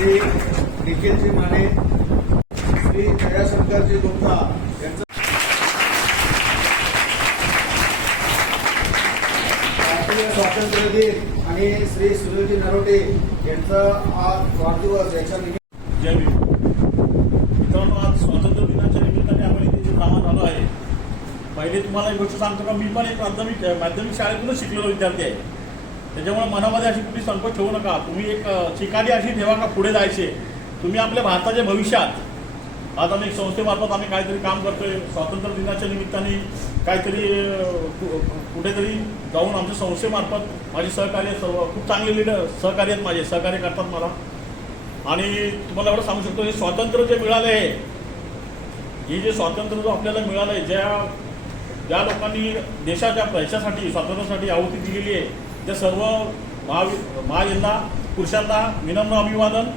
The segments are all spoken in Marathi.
श्री निखिलजी माने श्री दयाशंकरजी गुप्ता यांचं राष्ट्रीय स्वातंत्र्य दिन आणि श्री सुनीलजी नरोटे यांचा आज वाढदिवस याच्या निमित्त जय मित्रांनो आज स्वातंत्र्य दिनाच्या निमित्ताने आपण इथे जे कामात आलो आहे पहिले तुम्हाला एक गोष्ट सांगतो का? मी पण एक प्राथमिक माध्यमिक शाळेतूनच शिकलेलो विद्यार्थी आहे. त्याच्यामुळे मनामध्ये अशी कुठली संकोच ठेवू नका. तुम्ही एक अ, अशी ठेवा का पुढे जायचे? तुम्ही आपल्या भारताच्या भविष्यात आज आम्ही संस्थेमार्फत आम्ही काहीतरी काम करतोय. स्वातंत्र्य दिनाच्या निमित्ताने काहीतरी कु- कुठेतरी जाऊन आमच्या संस्थेमार्फत माझे सहकार्य सर्व खूप चांगले लीडर सहकार्य आहेत माझे सहकार्य करतात मला. आणि तुम्हाला एवढं सांगू शकतो हे स्वातंत्र्य जे मिळालं आहे हे जे स्वातंत्र्य जो आपल्याला मिळालं आहे ज्या ज्या लोकांनी देशाच्या पैशासाठी स्वातंत्र्यासाठी आहुती दिलेली आहे त्या सर्व महावि महावीरांना पुरुषांना विनम्र अभिवादन.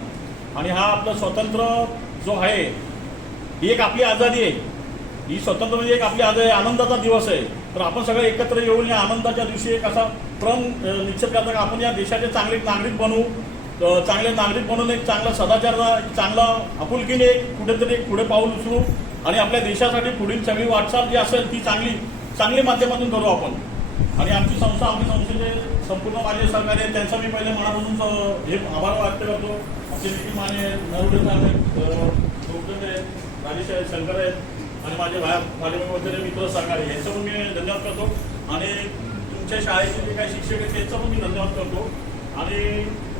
आणि हा आपलं स्वातंत्र्य जो आहे ही एक आपली आझादी आहे. ही स्वतंत्र म्हणजे एक आपली आझादी आनंदाचा दिवस आहे. तर आपण सगळे एकत्र येऊन या आनंदाच्या दिवशी एक असा क्रम निश्चित करता की आपण या देशाचे चांगले नागरिक बनवू चांगले नागरिक बनून एक चांगला सदाचार चांगला आपुलकीने कुठेतरी एक पुढे पाऊल उचलू. आणि आपल्या देशासाठी पुढील सगळी वाटचाल जी असेल ती चांगली चांगली माध्यमातून करू आपण. आणि आमची संस्था आमची संस्थेचे संपूर्ण माझे सहकारी आहेत त्यांचा मी पहिले मनापासून हे आभार व्यक्त करतो. आमचे नितीन माने नरुडे आहेत राजेश आहेत शंकर आहेत आणि माझे भाई माझे वगैरे मित्र सहकारी यांचं पण मी धन्यवाद करतो. आणि तुमच्या शाळेचे जे काही शिक्षक आहेत त्यांचं पण मी धन्यवाद करतो. आणि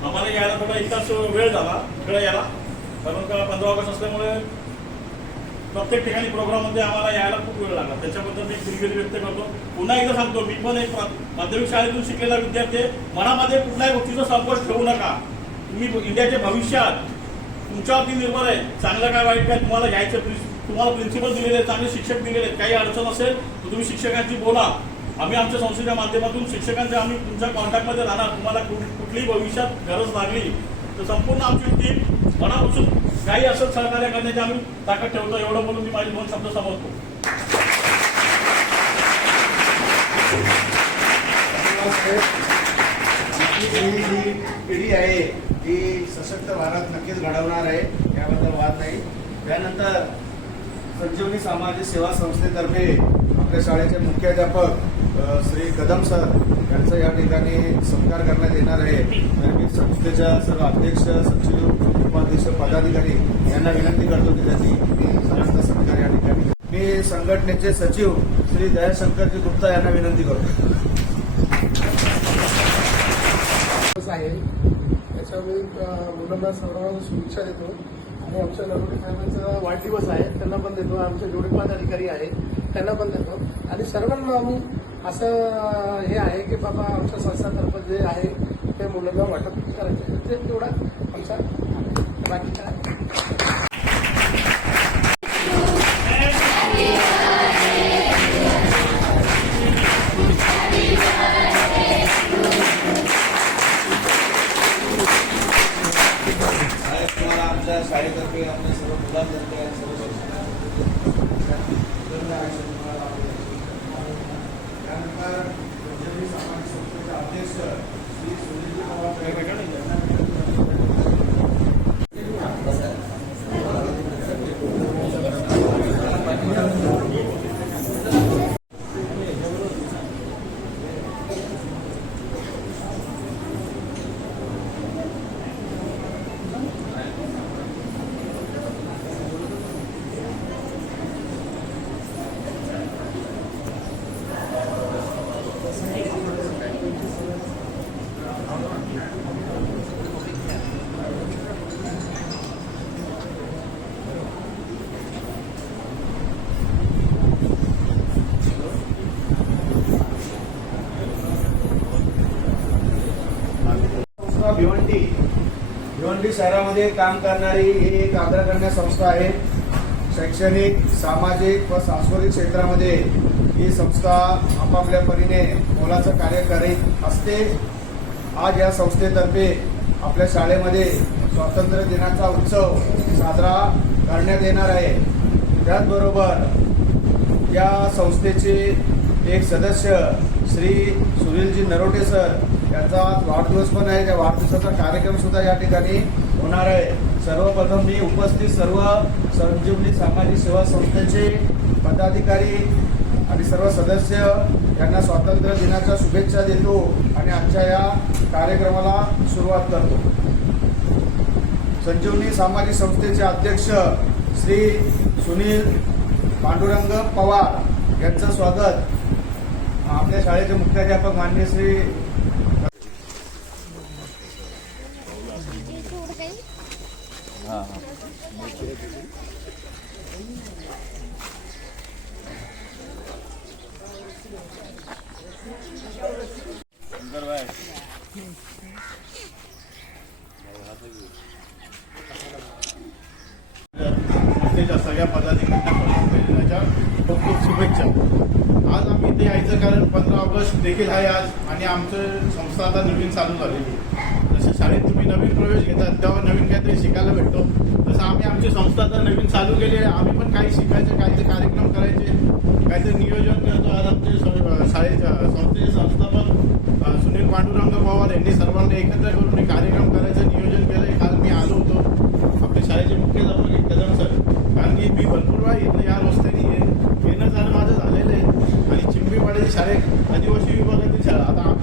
आम्हाला यायला थोडा इतकाच वेळ झाला इकडे यायला. कारण का पंधरा ऑगस्ट असल्यामुळे प्रत्येक ठिकाणी प्रोग्राममध्ये आम्हाला यायला खूप वेळ लागला. त्याच्याबद्दल मी दिलगिरी व्यक्त करतो. पुन्हा एकदा सांगतो मी पण एक माध्यमिक शाळेतून शिकलेला विद्यार्थी मनामध्ये कुठल्याही गोष्टीचा संकोच ठेवू नका. तुम्ही इंडियाच्या भविष्यात तुमच्यावरती निर्भर आहे. चांगलं काय वाईट काय तुम्हाला घ्यायचं तुम्हाला प्रिन्सिपल दिलेले आहेत चांगले शिक्षक दिलेले आहेत. काही अडचण असेल तर तुम्ही शिक्षकांची बोला. आम्ही आमच्या संस्थेच्या माध्यमातून शिक्षकांच्या आम्ही तुमच्या कॉन्टॅक्टमध्ये राहणार. तुम्हाला कुठ- कुठलीही भविष्यात गरज लागली तर संपूर्ण आमची टीम मनापासून काही असं सहकार्य करण्याची आम्ही ताकद ठेवतो एवढं बोलून मी माझे दोन शब्द समजतो ही जी पिढी आहे ती सशक्त भारत नक्कीच घडवणार आहे याबद्दल वाद नाही. त्यानंतर संजीवनी सामाजिक सेवा संस्थेतर्फे आपल्या शाळेचे मुख्याध्यापक श्री कदम सर यांचा या ठिकाणी सत्कार करण्यात येणार आहे. तर मी संस्थेच्या सर्व अध्यक्ष सचिव उपाध्यक्ष पदाधिकारी यांना विनंती करतो की त्यांनी सरांचा सहकार्य या ठिकाणी मी संघटनेचे सचिव श्री दयाशंकरजी गुप्ता यांना विनंती करतो. आहे. त्याच्यामुळे मुलांना सर्वांना शुभेच्छा देतो. आणि आमच्या नरोडे साहेबांचा वाढदिवस आहे. त्यांना पण देतो. आमचे जेवढे पदाधिकारी आहेत. त्यांना पण देतो. आणि सर्वांना आम्ही असं हे आहे की बाबा आमच्या संस्थातर्फे जे आहे ते मुलांना वाटप करायचं ते म्हणजे तेवढा आमचा बाकी काय सांगली शहरामध्ये काम करणारी ही एक आदरगण्य संस्था आहे. शैक्षणिक सामाजिक व सांस्कृतिक क्षेत्रामध्ये ही संस्था आपापल्या परीने मोलाचं कार्य करीत असते. आज या संस्थेतर्फे आपल्या शाळेमध्ये स्वातंत्र्य दिनाचा उत्सव साजरा करण्यात येणार आहे. त्याचबरोबर या संस्थेचे एक सदस्य श्री सुनीलजी नरोटे सर याचा वाढदिवस पण आहे. त्या वाढदिवसाचा कार्यक्रम सुद्धा या ठिकाणी होणार आहे. सर्वप्रथम मी उपस्थित सर्व संजीवनी सामाजिक सेवा संस्थेचे पदाधिकारी आणि सर्व सदस्य यांना स्वातंत्र्य दिनाच्या शुभेच्छा देतो आणि आजच्या या कार्यक्रमाला सुरुवात करतो. संजीवनी सामाजिक संस्थेचे अध्यक्ष श्री सुनील पांडुरंग पवार यांचं स्वागत. आपल्या शाळेचे मुख्याध्यापक मान्य श्री संस्थेच्या सगळ्या पदाधिकाऱ्यांना पंधरा दिनाच्या खूप खूप शुभेच्छा आज आम्ही इथे यायचं कारण पंधरा ऑगस्ट देखील आहे आज आणि आमचं संस्था आता नवीन चालू झालेली आहे. जसं शाळेत तुम्ही नवीन प्रवेश घेतात तेव्हा नवीन काहीतरी शिकायला भेटतो. तसं आम्ही आमची संस्था आता नवीन चालू केली आहे आम्ही पण काही शिकायचे काहीतरी कार्यक्रम करायचे काहीतरी नियोजन करतो. आज आमचे शाळेच्या संस्थेचे संस्थापक सुनील पांडुरंग पवार यांनी सर्वांना एकत्र करून एक कार्यक्रम करायचं नियोजन केलं काल मी आलो होतो. आपल्या शाळेचे मुख्य मुख्याध्यापक एक कदम सर. कारण की मी भरपूर वेळा इथं या रस्त्याने येणं जाणं माझं झालेलं आहे. आणि चिंबीवाड्याची शाळेत आदिवासी विभागातील शाळा आता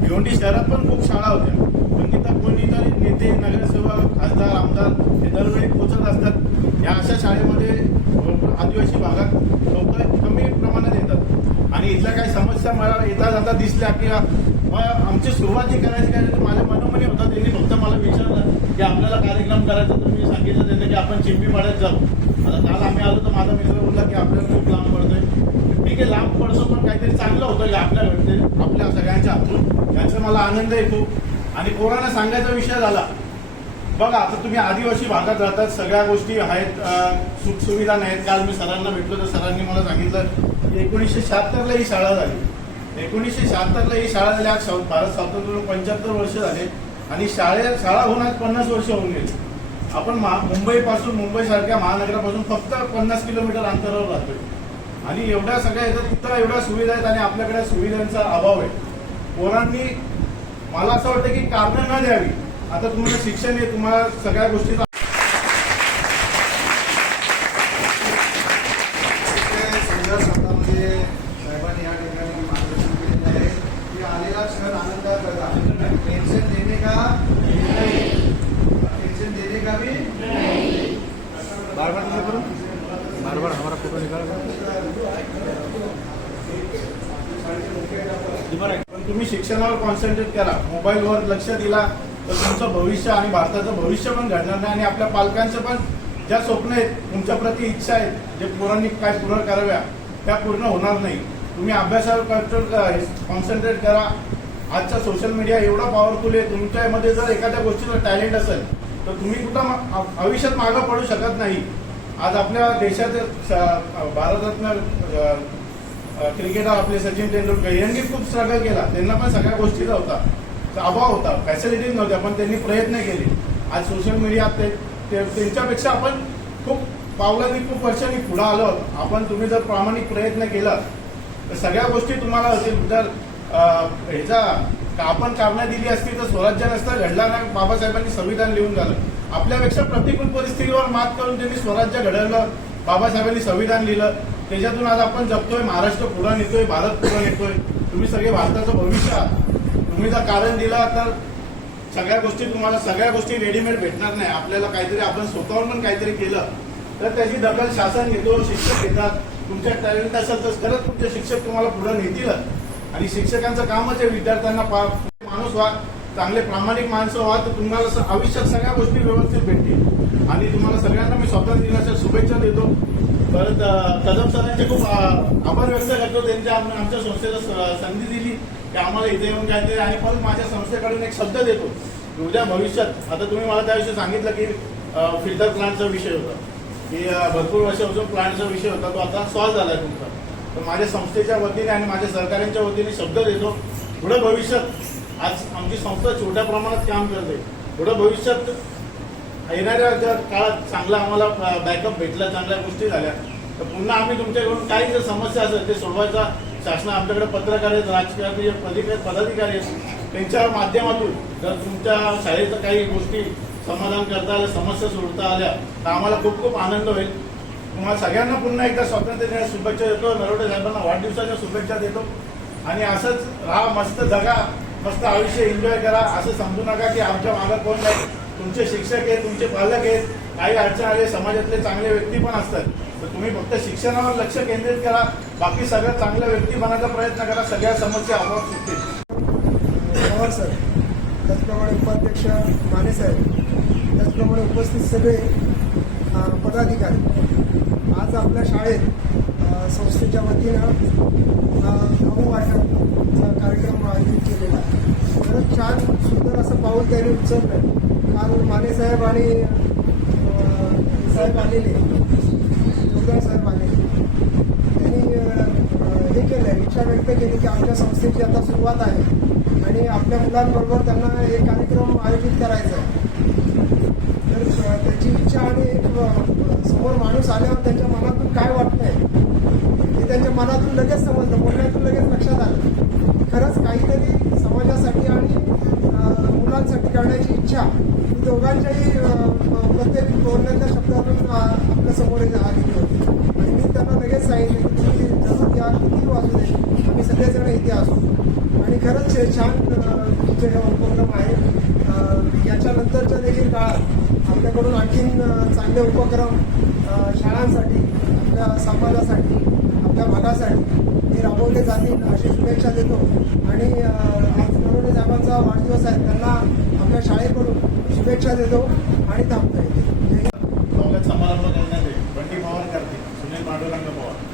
भिवंडी शहरात पण खूप शाळा होत्या पण तिथं कोणीतरी नेते नगरसेवक खासदार आमदार हे दरवेळी पोचत असतात या अशा शाळेमध्ये भरपूर आदिवासी भागात लोक कमी प्रमाणात येतात आणि इथल्या काही समस्या मला येता जाता दिसल्या किंवा आमची सुरुवात जी करायची काय तर माझ्या मनोमनी होता त्यांनी फक्त मला विचारलं की आपल्याला कार्यक्रम करायचा तर मी सांगितलं त्यांनी की आपण चिंबीपाड्यात जाऊ. आता काल आम्ही आलो तर माझा मित्र बोलला की आपल्याला खूप लांब पडतोय. ठीक आहे लांब पडतो पण काहीतरी चांगलं होतं की आपल्या घडते आपल्या सगळ्यांच्या हातून. याचा मला आनंद येतो आणि कोणाला सांगायचा विषय झाला बघा आता तुम्ही आदिवासी भागात राहतात सगळ्या गोष्टी आहेत सुखसुविधा नाहीत. काल मी सरांना भेटलो तर सरांनी मला सांगितलं की एकोणीसशे शहात्तरला ही शाळा झाली. एकोणीसशे शहात्तरला ही शाळा झाली. आज भारत स्वातंत्र्य पंच्याहत्तर वर्ष झाले आणि शाळे शाळा होऊन आज पन्नास वर्ष होऊन गेली. आपण महा- मुंबईपासून मुंबईसारख्या महानगरापासून फक्त पन्नास किलोमीटर अंतरावर राहतोय. आणि एवढ्या सगळ्या येतात तिथं एवढ्या सुविधा आहेत आणि आपल्याकडे सुविधांचा अभाव आहे. पोरांनी मला असं वाटतं की कारणं न द्यावी. आता तुम्हाला शिक्षण आहे तुम्हाला सगळ्या गोष्टीचा इथे सुंदर शब्दामध्ये साहेबांनी या ठिकाणी मार्गदर्शन केलेलं आहे की आलेला क्षण आनंदात बघा टेन्शन देणे का नाही टेन्शन देणे का भी बार बार कैसे करूं बार बार हमारा फोटो निकाल पण तुम्ही शिक्षणावर कॉन्सन्ट्रेट करा मोबाईलवर लक्ष दिला तर तुमचं भविष्य आणि भारताचं भविष्य पण घडणार नाही. आणि आपल्या पालकांचं पण ज्या स्वप्न आहेत तुमच्या प्रती इच्छा आहेत जे पोरांनी काय पूर्ण कराव्या त्या पूर्ण होणार नाही. तुम्ही अभ्यासावर कंट्रोल कॉन्सन्ट्रेट करा. आजचा सोशल मीडिया एवढा पॉवरफुल आहे तुमच्यामध्ये जर एखाद्या गोष्टीचं टॅलेंट असेल तर तुम्ही कुठं आयुष्यात मागं पडू शकत नाही. आज आपल्या देशात भारतरत्न क्रिकेटर आपले सचिन तेंडुलकर यांनी खूप स्ट्रगल केला. त्यांना पण सगळ्या गोष्टीचा होता. अभाव होता. फॅसिलिटीज नव्हत्या पण त्यांनी प्रयत्न केले. आज सोशल मीडियात ते ते- त्यांच्यापेक्षा आपण खूप पावलांनी खूप वर्षांनी पुढे आलो. आपण तुम्ही जर प्रामाणिक प्रयत्न केला तर सगळ्या गोष्टी तुम्हाला होतील. जर ह्याचा का आपण कारणं दिली असती तर स्वराज्य नसतं घडला नाही. बाबासाहेबांनी संविधान लिहून झालं. आपल्यापेक्षा प्रतिकूल परिस्थितीवर मात करून त्यांनी स्वराज्य घडवलं. बाबासाहेबांनी संविधान लिहिलं. त्याच्यातून आज आपण जपतोय महाराष्ट्र पुढे नेतोय भारत पुढे नेतोय. तुम्ही सगळे भारताचं भविष्य आहात. तुम्ही जर कारण दिलं तर सगळ्या गोष्टी तुम्हाला सगळ्या गोष्टी रेडीमेड भेटणार नाही. आपल्याला काहीतरी आपण स्वतःहून पण काहीतरी केलं तर त्याची दखल शासन घेतो शिक्षक घेतात. तुमच्या टॅलेंट असेल तर खरंच तुमचे शिक्षक तुम्हाला पुढे नेतीलच आणि शिक्षकांचं कामच आहे विद्यार्थ्यांना पा- माणूस व्हा चांगले प्रामाणिक माणसं व्हा तर तुम्हाला आयुष्यात सगळ्या गोष्टी व्यवस्थित भेटतील. आणि तुम्हाला सगळ्यांना मी स्वतः दिनाच्या शुभेच्छा देतो. परत कदम सरांचे खूप आभार व्यक्त करतो. त्यांच्या आमच्या संस्थेला स- संधी दिली. की आम्हाला इथे येऊन काहीतरी आणि परत माझ्या संस्थेकडून एक शब्द देतो. उद्या भविष्यात आता तुम्ही मला त्याविषयी सांगितलं की फिल्टर प्लांटचा विषय होता. की भरपूर वर्षापासून प्लांटचा विषय होता तो आता सॉल्व्ह झाला आहे तुमचा. तर माझ्या संस्थेच्या वतीने आणि माझ्या सहकाऱ्यांच्या वतीने शब्द देतो. पुढे भविष्यात आज आमची संस्था छोट्या प्रमाणात काम करते. पुढे भविष्यात येणाऱ्या ज्या काळात चांगला आम्हाला बॅकअप भेटला चांगल्या गोष्टी झाल्या. तर पुन्हा आम्ही तुमच्याकडून काही जर समस्या असेल ते सोडवायचा शासन आमच्याकडे पत्रकार आहेत राजकीय आहेत, पदाधिकारी पदाधिकारी आहेत त्यांच्या माध्यमातून जर तुमच्या शाळेचं काही गोष्टी समाधान करता आल्या समस्या सोडता आल्या तर आम्हाला खूप खूप आनंद होईल. तुम्हाला सगळ्यांना पुन्हा एकदा स्वातंत्र्य दिनाच्या शुभेच्छा देतो. नरोडे साहेबांना वाढदिवसाच्या शुभेच्छा देतो. आणि असंच राहा मस्त जगा मस्त आयुष्य एन्जॉय करा. असं समजू नका की आमच्या मागं कोण नाही. तुमचे शिक्षक आहेत तुमचे पालक आहेत. काही अडचण आले समाजातले चांगले व्यक्ती पण असतात. तर तुम्ही फक्त शिक्षणावर लक्ष केंद्रित करा. बाकी सगळ्या चांगल्या व्यक्ती बनायचा प्रयत्न करा. सगळ्या समस्या आपोआप सुटतील. सर त्याचप्रमाणे उपाध्यक्ष माने साहेब त्याचप्रमाणे उपस्थित सगळे पदाधिकारी. आज आपल्या शाळेत संस्थेच्या वतीनं नऊ वाटपचा कार्यक्रम आयोजित केलेला आहे. खरंच छान सुंदर असं पाऊल त्यांनी उचललं. काल माने साहेब आणि साहेब आलेले. जोगदार साहेब आले त्यांनी हे केलं इच्छा व्यक्त केली की आमच्या संस्थेची आता सुरुवात आहे आणि आपल्या मुलांबरोबर त्यांना एक कार्यक्रम आयोजित करायचा आहे तर त्याची इच्छा आणि एक समोर माणूस आल्यावर त्यांच्या मनातून काय वाटतंय हे त्यांच्या मनातून लगेच समजलं बोलण्यातून लगेच लक्षात आलं खरंच काहीतरी समाजासाठी आणि मुलांसाठी करण्याची इच्छा दोघांच्याही गव्हर्नरच्या शब्दातून आपल्यासमोर आलेली होती. आणि मी त्यांना लगेच सांगितलं की तुम्ही जरूर या किती वाजू दे आम्ही सगळेजण इथे असू आणि खरंच हे छान अ, तुमचे हे उपक्रम आहे. याच्यानंतरच्या देखील काळात आपल्याकडून आणखीन चांगले उपक्रम शाळांसाठी आपल्या समाजासाठी आपल्या भागासाठी हे राबवले जातील अशी शुभेच्छा देतो. आणि आज नरोडे साहेबांचा वाढदिवस आहे त्यांना आपल्या शाळेकडून शुभेच्छा देतो आणि थांबतो येईल जय हिंद. स्वागत समारंभ करण्यात येईल पवार करतील. सुनील पांडुरंग पवार.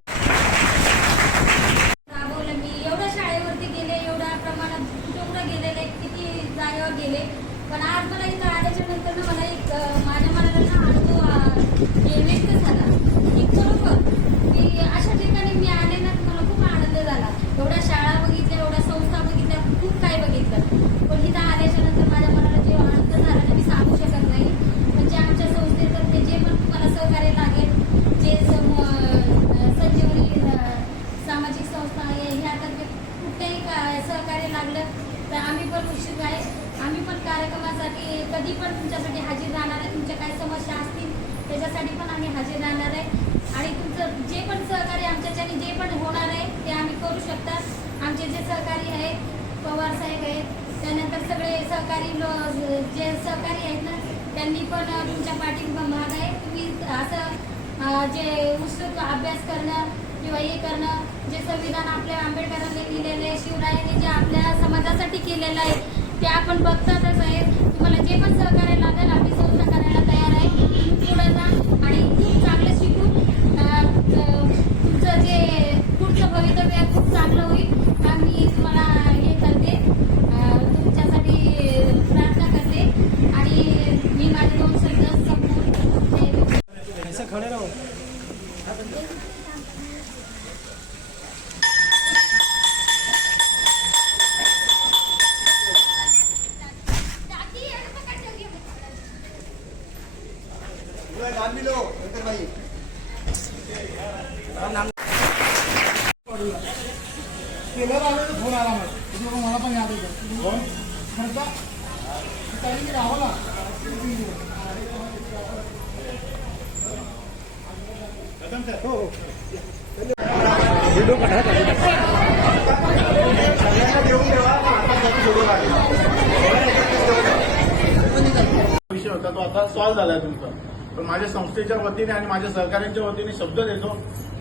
विषय होता तो आता सॉल्व्ह झालाय तुमचा. पण माझ्या संस्थेच्या वतीने आणि माझ्या सहकार्यांच्या वतीने शब्द देतो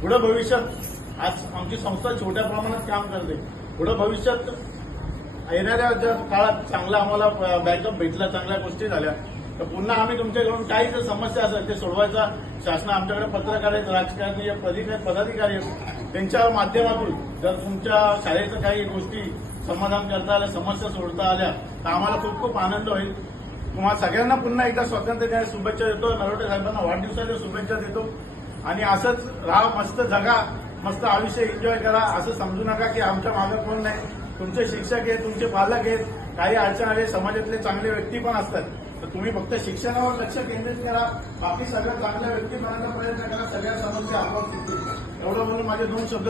पुढं भविष्यात आज आमची संस्था छोट्या प्रमाणात काम करते. पुढं भविष्यात येणाऱ्या ज्या काळात चांगला आम्हाला बॅकअप भेटला चांगल्या गोष्टी झाल्या तर पुन्हा आम्ही तुमच्याकडून काही जर समस्या असेल ते सोडवायचा शासन आमच्याकडे पत्रकार आहेत राजकारणी आहेत पदाधिकारी पदाधिकारी आहेत त्यांच्या माध्यमातून जर तुमच्या शाळेचं काही गोष्टी समाधान करता आल्या समस्या सोडता आल्या तर आम्हाला खूप खूप आनंद होईल. तुम्हाला सगळ्यांना पुन्हा एकदा स्वातंत्र्य दिनाच्या शुभेच्छा देतो. नरोटे साहेबांना वाढदिवसाच्या शुभेच्छा देतो. आणि असंच राहा मस्त जगा मस्त आयुष्य एन्जॉय करा. असं समजू नका की आमच्या मागं कोण नाही. तुमचे शिक्षक आहेत तुमचे पालक आहेत. काही अडचण आले समाजातले चांगले व्यक्ती पण असतात. तर तुम्ही फक्त शिक्षणावर लक्ष केंद्रित करा. बाकी सगळ्या चांगल्या व्यक्ती प्रयत्न करा. सगळ्या समस्या आपोआप सुटतील एवढं म्हणून माझे दोन शब्द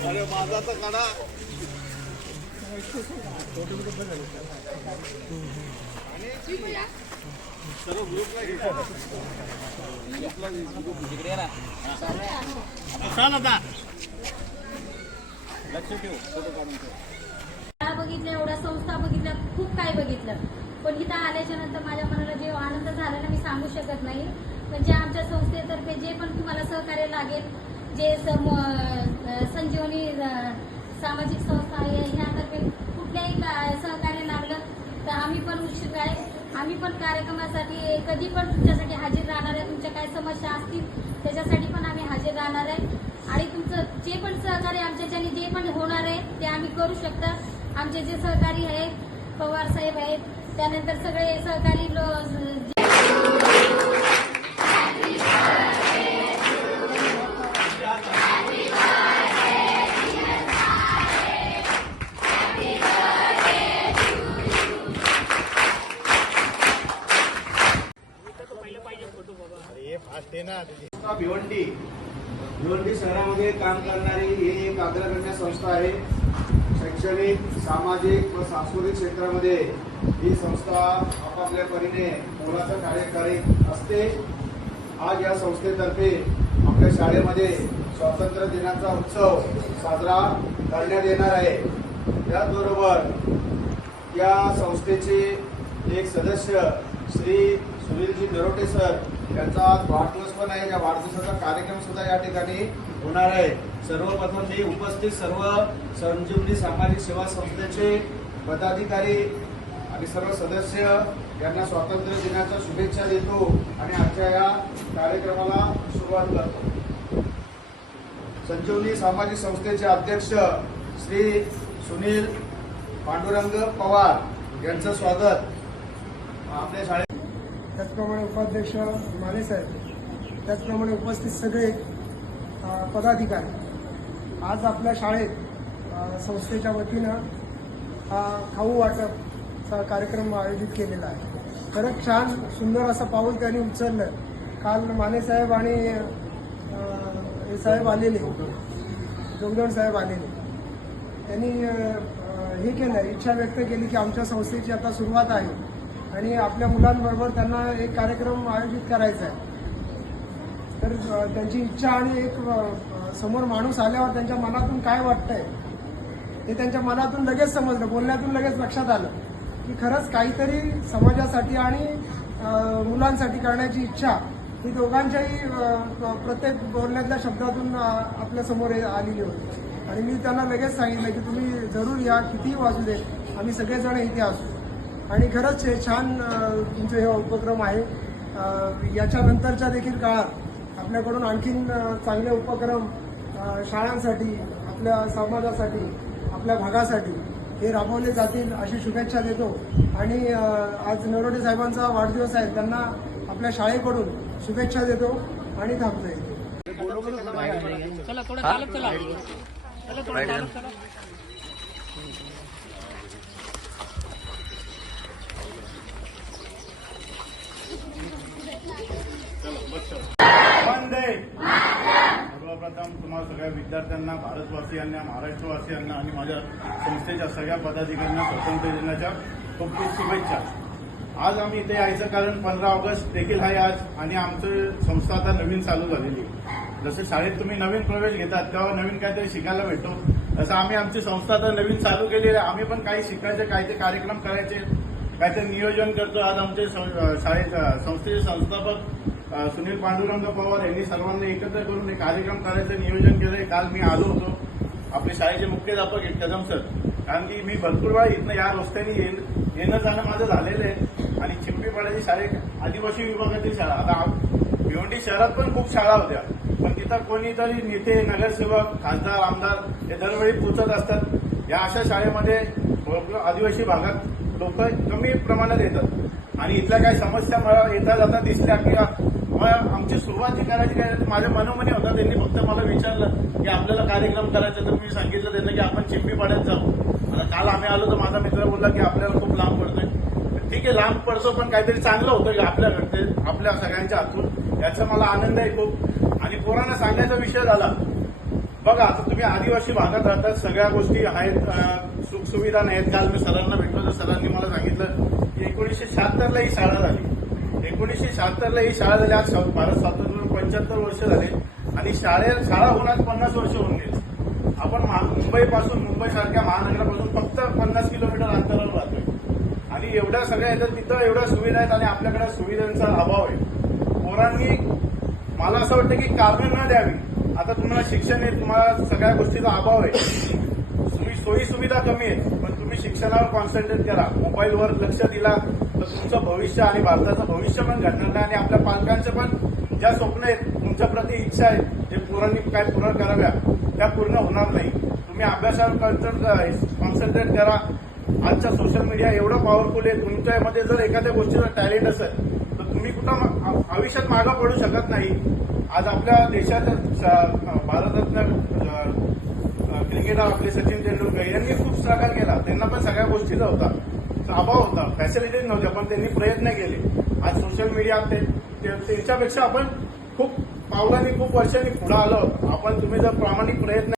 अरे माझा तर काढा. सर्व ग्रुपला लक्ष ठेव फोटो काढून ठेव. शाळा बघितल्या एवढ्या संस्था बघितल्या खूप काय बघितलं. पण इथं आल्याच्यानंतर माझ्या मनाला जे आनंद झाला ना मी सांगू शकत नाही. म्हणजे आमच्या संस्थेतर्फे जे पण तुम्हाला सहकार्य लागेल जे सम संजीवनी सामाजिक संस्था आहे ह्यातर्फे कुठल्याही का- सहकार्य लागलं तर आम्ही पण उत्सुक आहे. आम्ही पण कार्यक्रमासाठी कधी पण तुमच्यासाठी हजर राहणार आहे तुमच्या काय समस्या असतील त्याच्यासाठी पण आम्ही हजर राहणार आहे. आणि तुमचं जे पण सहकार्य आमच्याच्याने जे पण होणार आहे ते आम्ही करू शकता. आमचे जे सहकारी आहेत पवार साहेब आहेत त्यानंतर सगळे सहकारी क्षेत्रामध्ये ही संस्था आपापल्या परीने मोलाचं कार्य करीत असते. आज या संस्थेतर्फे आपल्या शाळेमध्ये स्वातंत्र्य दिनाचा उत्सव साजरा करण्यात येणार आहे. त्याचबरोबर या संस्थेचे एक सदस्य श्री सुनीलजी नरोटे सर यांचा आज वाढदिवस पण आहे. या वाढदिवसाचा कार्यक्रम सुद्धा या ठिकाणी होणार आहे. सर्वप्रथम मी उपस्थित सर्व संजीवनी सामाजिक सेवा संस्थेचे पदाधिकारी आणि सर्व सदस्य यांना स्वातंत्र्य दिनाच्या शुभेच्छा देतो आणि आजच्या या कार्यक्रमाला सुरुवात करतो. संजीवनी सामाजिक संस्थेचे अध्यक्ष श्री सुनील पांडुरंग पवार यांचं स्वागत. आपल्या शाळेत त्याचप्रमाणे उपाध्यक्ष माने साहेब त्याचप्रमाणे उपस्थित सगळे पदाधिकारी. आज आपल्या शाळेत संस्थेच्या वतीनं हा खाऊ वाटपचा कार्यक्रम आयोजित केलेला आहे. खरंच छान सुंदर असं पाऊल त्यांनी उचललं. काल मानेसाहेब आणि हे साहेब आलेले. जोगदण साहेब आलेले. त्यांनी हे केलं इच्छा व्यक्त केली की आमच्या संस्थेची आता सुरुवात आहे. आणि आपल्या मुलांबरोबर त्यांना एक कार्यक्रम आयोजित करायचा आहे. तर त्यांची इच्छा आणि एक समोर माणूस आल्यावर त्यांच्या मनातून काय वाटतंय? हे त्यांच्या मनातून लगेच समजलं बोलण्यातून लगेच लक्षात आलं की खरंच काहीतरी समाजासाठी आणि मुलांसाठी करण्याची इच्छा ही दोघांच्याही प्रत्येक बोलण्यातल्या शब्दातून आपल्यासमोर आलेली होती. आणि मी त्यांना लगेच सांगितलं की तुम्ही जरूर या कितीही वाजू दे आम्ही सगळेजण इथे असू. आणि खरंच हे छान तुमचे हे उपक्रम आहे. याच्यानंतरच्या देखील काळात आपल्याकडून आणखीन चांगले उपक्रम शाळांसाठी आपल्या समाजासाठी आपल्या भागासाठी. हे राबवले जातील अशी शुभेच्छा देतो. आणि आज नरोडे साहेबांचा वाढदिवस आहे. त्यांना आपल्या शाळेकडून शुभेच्छा देतो आणि थांबतो इथे. वंदे सर्वप्रथम तुम्हाला सगळ्या विद्यार्थ्यांना भारतवासियांना महाराष्ट्रवासियांना आणि माझ्या संस्थेच्या सगळ्या पदाधिकाऱ्यांना स्वातंत्र्य दिनाच्या खूप खूप शुभेच्छा. आज आम्ही इथे यायचं कारण पंधरा ऑगस्ट देखील आहे आज आणि आमचं संस्था आता नवीन चालू झालेली जसं शाळेत तुम्ही नवीन प्रवेश घेतात तेव्हा नवीन काहीतरी शिकायला भेटतो. तसं आम्ही आमची संस्था आता नवीन चालू केलेली आहे. आम्ही पण काही शिकायचे काही कार्यक्रम करायचे काहीतरी नियोजन करतो. आज आमचे सं- शाळेत संस्थेचे संस्थापक सुनील पांडुरंग पवार यांनी सर्वांना एकत्र करून एक कार्यक्रम करायचं नियोजन केलंय. काल मी आलो होतो. आपले शाळेचे मुख्याध्यापक आहेत कदम सर. कारण की मी भरपूर वेळा इथनं या रस्त्याने येणं येणं जाणं माझं झालेलं आहे. आणि चिंपीपाड्याची शाळेत आदिवासी विभागातील शाळा. आता भिवंडी शहरात पण खूप शाळा होत्या. पण तिथं कोणीतरी नेते नगरसेवक खासदार आमदार हे दरवेळी पोचत असतात. या अशा शाळेमध्ये आदिवासी भागात लोक कमी प्रमाणात येतात. आणि इथल्या काही समस्या मला येता जाता दिसल्या की मग आमची सुरुवात जी करायची काय माझ्या मनोमनी होता. त्यांनी फक्त मला विचारलं की आपल्याला कार्यक्रम करायचा तर मी सांगितलं त्यांना की आपण चिंपीपाड्यात जाऊ. आता काल आम्ही आलो तर माझा मित्र बोलला की आपल्याला खूप लांब पडतोय. ठीक आहे लांब पडतो पण काहीतरी चांगलं होतं की आपल्याकडे आपल्या सगळ्यांच्या हातून? याचा मला आनंद आहे खूप. आणि पोरांना सांगायचा विषय झाला बघा आता तुम्ही आदिवासी भागात राहतात सगळ्या गोष्टी आहेत सुखसुविधा नाहीत. काल मी सरांना भेटलो तर सरांनी मला सांगितलं एकोणीसशे शहात्तरला ही शाळा झाली. एकोणीसशे शहात्तरला ही शाळा झाली. आज भारत स्वातंत्र्य पंच्याहत्तर वर्ष झाले. आणि शाळे शाळा होण्यात पन्नास वर्ष होऊन गेली. आपण मुंबईपासून मुंबई सारख्या महानगरापासून फक्त पन्नास किलोमीटर अंतरावर राहतोय. आणि एवढ्या सगळ्या आहेत तिथं एवढ्या सुविधा आहेत आणि आपल्याकडे सुविधांचा अभाव आहे. पोरांनी मला असं वाटतं की कारणं न द्यावी. आता तुम्हाला शिक्षण आहे तुम्हाला सगळ्या गोष्टीचा अभाव आहे. तुम्ही सोयी सुविधा कमी आहेत पण तुम्ही शिक्षणावर कॉन्सन्ट्रेट करा. मोबाईलवर लक्ष दिला तर तुमचं भविष्य आणि भारताचं भविष्य पण घडणार नाही. आणि आपल्या पालकांचं पण ज्या स्वप्न आहेत तुमच्या प्रति इच्छा आहेत जे पूर्ण काय पूर्ण कराव्या त्या पूर्ण होणार नाही. तुम्ही अभ्यासावर कॉन्सन्ट्रेट करा. आजच्या सोशल मीडिया एवढं पॉवरफुल आहे तुमच्यामध्ये जर एखाद्या गोष्टीचं टॅलेंट असेल तर तुम्ही कुठं आयुष्यात मागं पडू शकत नाही. आज आपल्या देशात भारतरत्न क्रिकेटर आपले सचिन तेंडुलकर यांनी खूप सहकार केला. त्यांना पण सगळ्या गोष्टीचा होता. अभाव होता. फॅसिलिटीज नव्हत्या पण त्यांनी प्रयत्न केले. आज सोशल मीडिया ते- त्यांच्यापेक्षा आपण खूप पावलांनी खूप वर्षांनी पुढे आलो. आपण तुम्ही जर प्रामाणिक प्रयत्न